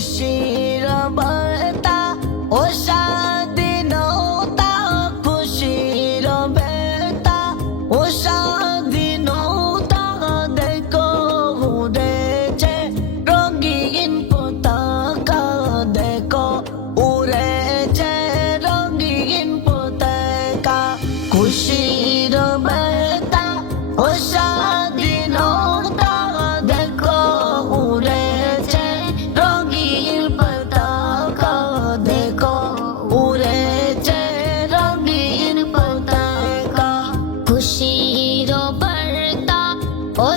খুশির বার্তা ও স্বাধীনতা খুশির বার্তা ও স্বাধীনতা দেখো উড়েছে রঙিন পতাকা দেখো উড়েছে রঙিন পতাকা খুশির বার্তা ও খুশির বার্তা ও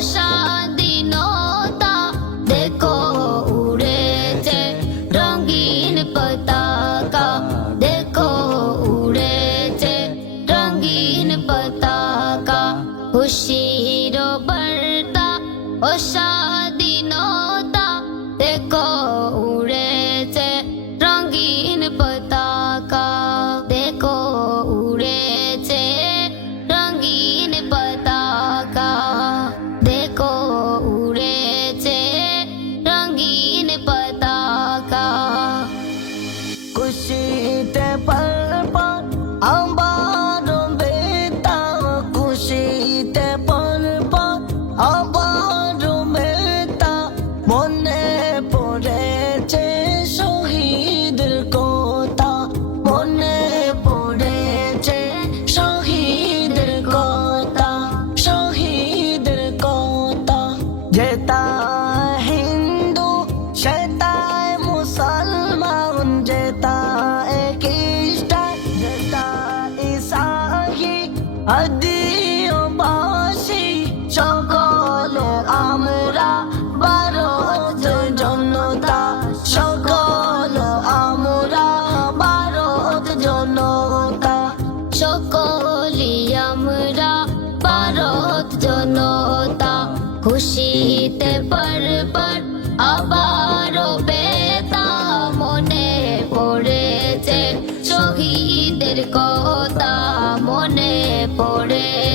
দেখো উড়েছে রঙিন পতাকা দেখো উড়েছে রঙিন পতাকা। খুশির বার্তা ও সেতায় মুসলমান যেতা খ্রিস্টান যেতা ইসাহি আদিবাসী সকল আমরা ভারত সকল আমরা ভারত জনতা আমরা ভারত খুশিতে পরপর আবারও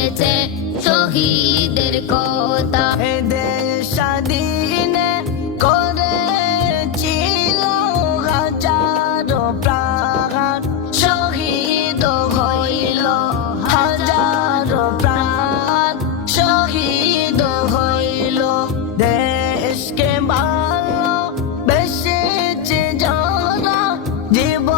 পড়েছে শহীদের কথা। স্বাধীনে শহীদ হাজারো শহীদ দেশকে ভালো যারা জীবন